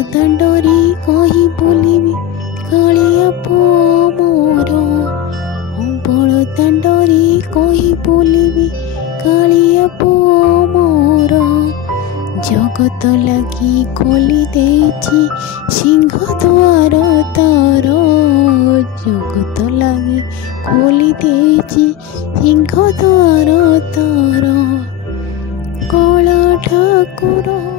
दांडरे कही बोलिबी कालिया पुओ मोर बड़ दांडरे कही बोलिबी कालिया पुओ मोर जगत लगी खोली देछि सिंह द्वार तार जगत लगी खोली देछि सिंह द्वार तार कला ठाकुर।